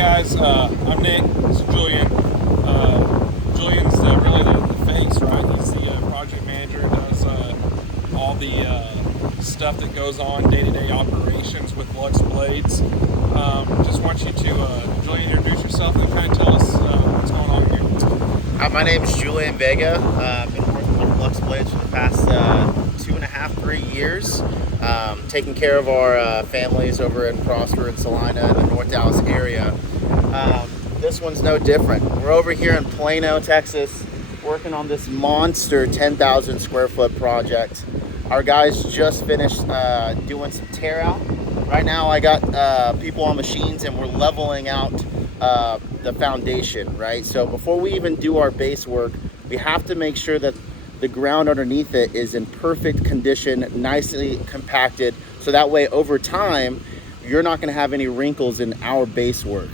guys, I'm Nick. This is Julian. Julian's really the face, right? He's the project manager, does all the stuff that goes on day-to-day operations with Luxe blades. Just want you to, Julian, introduce yourself and kind of tell us what's going on here. My name is Julian Vega. I've been working with Luxe blades for the past 2.5, 3 years. Taking care of our families over in Prosper and Salina in the North Dallas area. This one's no different. We're over here in Plano, Texas, working on this monster 10,000 square foot project. Our guys just finished doing some tear out. Right now I got people on machines and we're leveling out the foundation, right? So before we even do our base work, we have to make sure that the ground underneath it is in perfect condition, nicely compacted, so that way over time you're not going to have any wrinkles in our base work.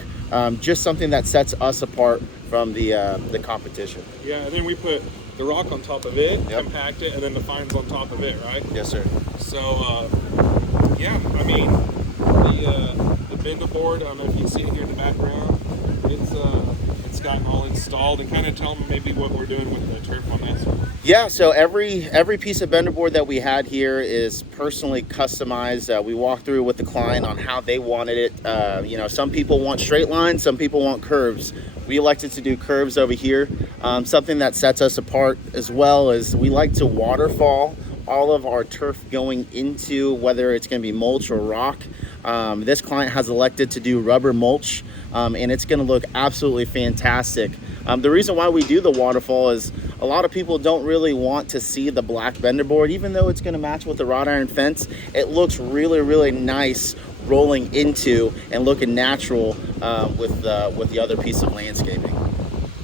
Just something that sets us apart from the competition. Yeah, and then we put the rock on top of it, Yep. compact it, and then the fines on top of it, right? Yes, sir. So, yeah, I mean, the bender board, I don't know if you can see it here in the background, it's gotten all installed, and kind of tell them maybe what we're doing with the turf on this. Yeah, so every piece of bender board that we had here is personally customized. We walked through with the client on how they wanted it. Some people want straight lines, some people want curves. We elected to do curves over here. Something that sets us apart as well is we like to waterfall all of our turf going into, whether it's going to be mulch or rock. This client has elected to do rubber mulch, and it's going to look absolutely fantastic. The reason why we do the waterfall is a lot of people don't really want to see the black bender board, even though it's going to match with the wrought iron fence. It looks really, really nice rolling into and looking natural with the other piece of landscaping.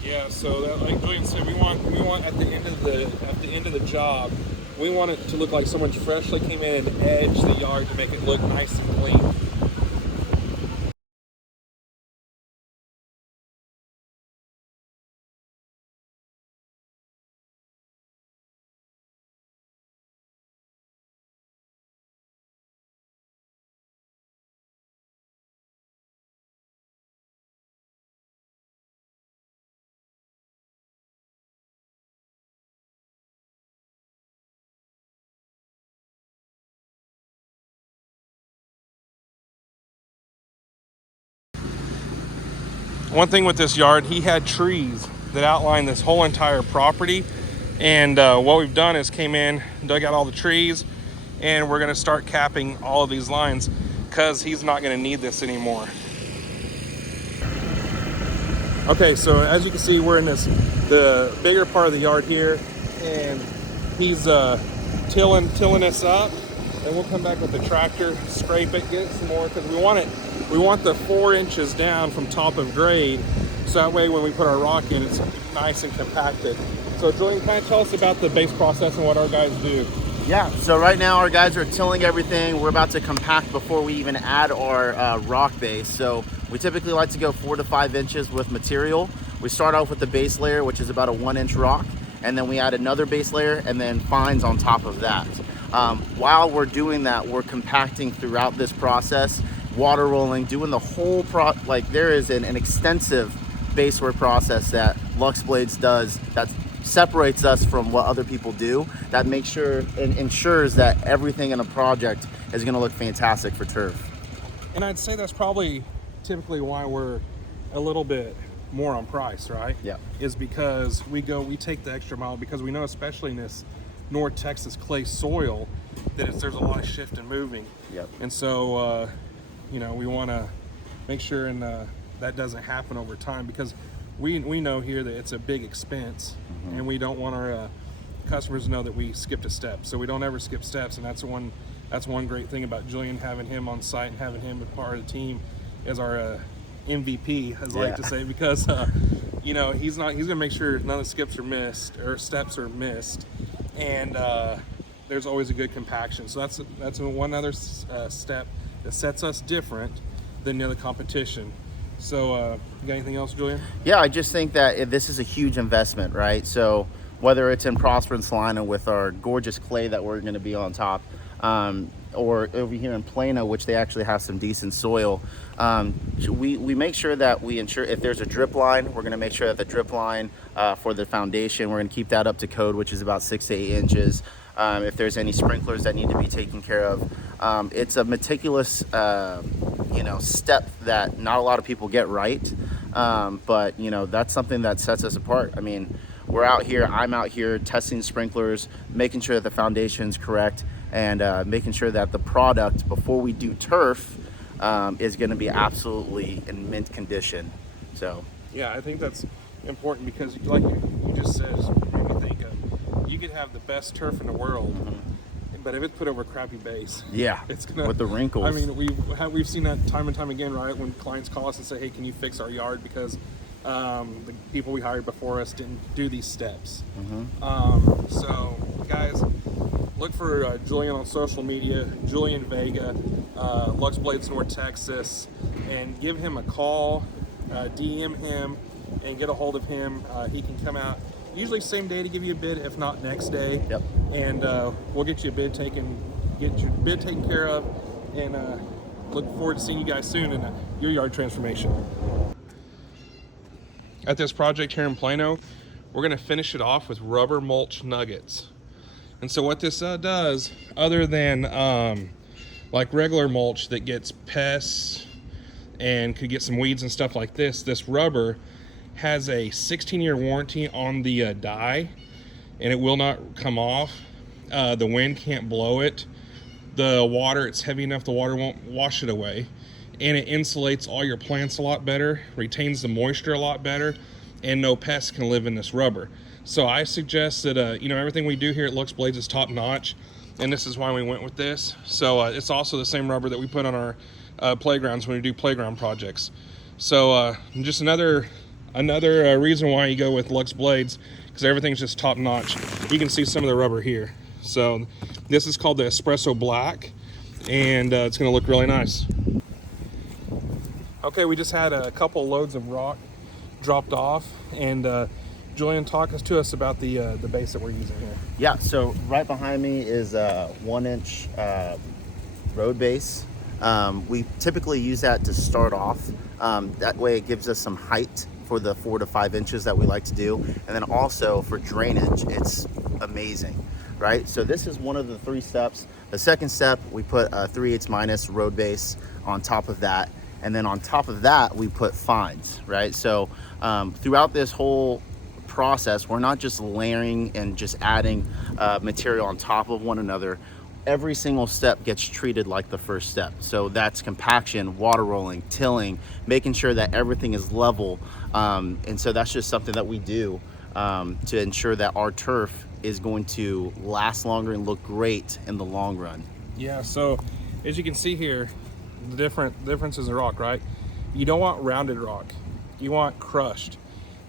Yeah, so that, like Julian said, we want at the end of the job, we want it to look like someone freshly came in and edged the yard to make it look nice and clean. One thing with this yard, he had trees that outline this whole entire property, and what we've done is came in, dug out all the trees, and we're going to start capping all of these lines because he's not going to need this anymore. Okay, so as you can see, we're in the bigger part of the yard here, and he's tilling this up, and we'll come back with the tractor, scrape it, get some more, because we want the 4 inches down from top of grade, so that way when we put our rock in, it's nice and compacted. So Julian, kind of tell us about the base process and what our guys do. Yeah, so right now our guys are tilling everything. We're about to compact before we even add our rock base. So we typically like to go 4 to 5 inches with material. We start off with the base layer, which is about a 1-inch rock, and then we add another base layer and then fines on top of that. While we're doing that, we're compacting throughout this process, water rolling, doing the whole there is an extensive base work process that Luxe Blades does that separates us from what other people do, that makes sure and ensures that everything in a project is going to look fantastic for turf. And I'd say that's probably typically why we're a little bit more on price, right? Yeah. Is because we take the extra mile, because we know, especially in this North Texas clay soil, that there's a lot of shift and moving. Yep. And so, we want to make sure that doesn't happen over time, because we know here that it's a big expense, and we don't want our customers to know that we skipped a step. So we don't ever skip steps, and that's one great thing about Julian, having him on site and having him a part of the team as our MVP, as I like to say, because he's gonna make sure none of the skips are missed or steps are missed, and there's always a good compaction. So that's one other step that sets us different than the other competition. So you got anything else, Julian? Yeah, I just think that this is a huge investment, right? So whether it's in Prosper and Salina with our gorgeous clay that we're going to be on top, or over here in Plano, which they actually have some decent soil, we make sure that we ensure if there's a drip line, we're going to make sure that the drip line for the foundation, we're going to keep that up to code, which is about 6 to 8 inches. If there's any sprinklers that need to be taken care of, it's a meticulous step that not a lot of people get right, but that's something that sets us apart. I mean, I'm out here testing sprinklers, making sure that the foundation's correct, and making sure that the product before we do turf is going to be absolutely in mint condition. So yeah, I think that's important because, like you just said, it made me think of, you could have the best turf in the world, but if it's put over a crappy base, yeah, it's gonna, with the wrinkles. I mean, we've seen that time and time again, right? When clients call us and say, "Hey, can you fix our yard?" Because the people we hired before us didn't do these steps. So guys, look for Julian on social media, Julian Vega, Luxe Blades North Texas, and give him a call, DM him, and get a hold of him. He can come out usually same day to give you a bid, if not next day. Yep. And we'll get you a bid taken, get your bid taken care of, and look forward to seeing you guys soon in your yard transformation. At this project here in Plano, we're gonna finish it off with rubber mulch nuggets. And so what this does, other than like regular mulch that gets pests and could get some weeds and stuff like this, this rubber has a 16-year warranty on the dye, and it will not come off. The wind can't blow it. The water, it's heavy enough the water won't wash it away. And it insulates all your plants a lot better, retains the moisture a lot better, and no pests can live in this rubber. So I suggest that everything we do here at Luxe Blades is top notch, and this is why we went with this. So it's also the same rubber that we put on our playgrounds when we do playground projects. So just another reason why you go with Luxe Blades, because everything's just top notch. You can see some of the rubber here. So this is called the Espresso Black, and it's going to look really nice. Okay, we just had a couple loads of rock dropped off, and Julian, talk to us about the base that we're using here. Yeah, so right behind me is a 1-inch road base. We typically use that to start off. That way it gives us some height for the 4 to 5 inches that we like to do. And then also for drainage, it's amazing, right? So this is one of the 3 steps. The second step, we put a 3/8 road base on top of that. And then on top of that, we put fines, right? So throughout this whole process, we're not just layering and just adding material on top of one another. Every single step gets treated like the first step. So that's compaction, water rolling, tilling, making sure that everything is level. And so that's just something that we do to ensure that our turf is going to last longer and look great in the long run. Yeah, so as you can see here, the differences in rock, right? You don't want rounded rock, you want crushed.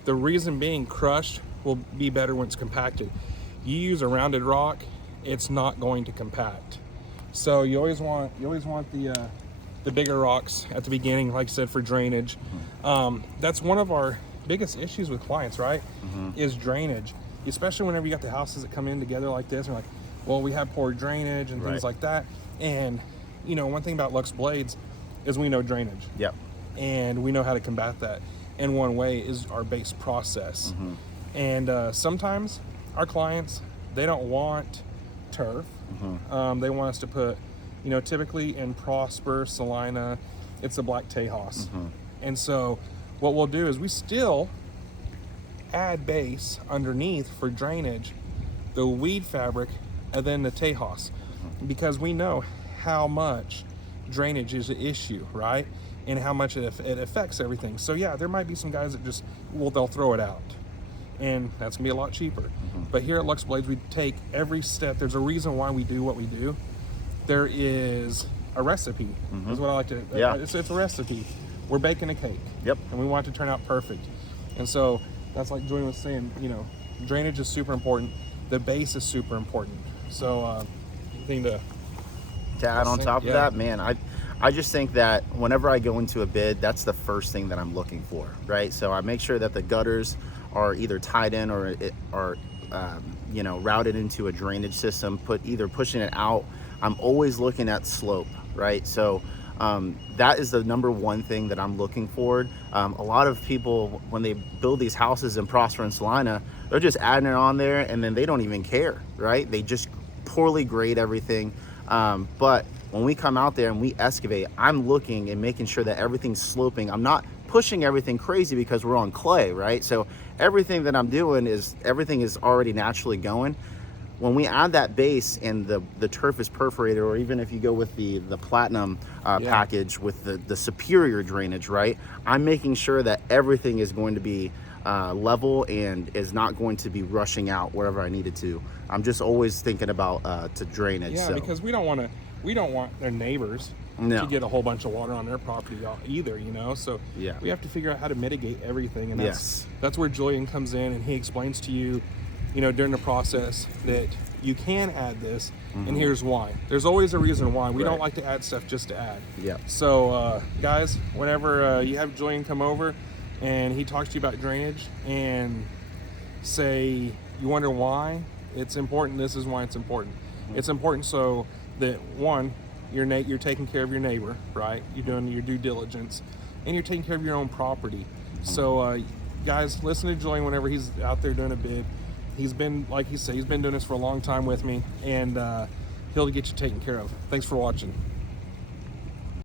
The reason being, crushed will be better when it's compacted. You use a rounded rock, it's not going to compact. So you always want the bigger rocks at the beginning, like I said, for drainage. That's one of our biggest issues with clients, right? Is drainage, especially whenever you got the houses that come in together like this, and like, well, we have poor drainage and things like that. And one thing about Luxe Blades is we know drainage. Yep. And we know how to combat that. And one way is our base process. And sometimes our clients, they don't want turf. They want us to put, typically in Prosper, Salina, it's a black Tejas. And so what we'll do is we still add base underneath for drainage, the weed fabric, and then the Tejas, because we know how much drainage is an issue, right? And how much it affects everything. So yeah, there might be some guys that just, they'll throw it out, and that's gonna be a lot cheaper. But here at Luxe Blades, we take every step. There's a reason why we do what we do. There is a recipe, is what I like to, it's a recipe. We're baking a cake. Yep. And we want it to turn out perfect. And so that's like Julian was saying, drainage is super important. The base is super important. So anything to add on top of that, man, I just think that whenever I go into a bid, that's the first thing that I'm looking for, right? So I make sure that the gutters are either tied in or routed into a drainage system, either pushing it out I'm always looking at slope, right? So that is the number one thing that I'm looking for. A lot of people, when they build these houses in Prosper and Salina, they're just adding it on there and then they don't even care, right? They just poorly grade everything. But when we come out there and we excavate, I'm looking and making sure that everything's sloping. I'm not pushing everything crazy because we're on clay, right? So everything that I'm doing is, everything is already naturally going. When we add that base and the turf is perforated, or even if you go with the platinum package with the superior drainage, right? I'm making sure that everything is going to be level and is not going to be rushing out wherever I need it to. I'm just always thinking about to drainage. Yeah, so. because we don't want their neighbors to get a whole bunch of water on their property either, you know. So yeah, we have to figure out how to mitigate everything, and that's where Julian comes in, and he explains to you, you know, during the process that you can add this, and here's why. There's always a reason why. We don't like to add stuff just to add. Yeah. So guys, whenever you have Julian come over and he talks to you about drainage and say you wonder why it's important, this is why it's important. It's important so that, one, you're taking care of your neighbor, right? You're doing your due diligence, and you're taking care of your own property. So guys, listen to Julian whenever he's out there doing a bid. He's been, like he said, he's been doing this for a long time with me, and he'll get you taken care of. Thanks for watching.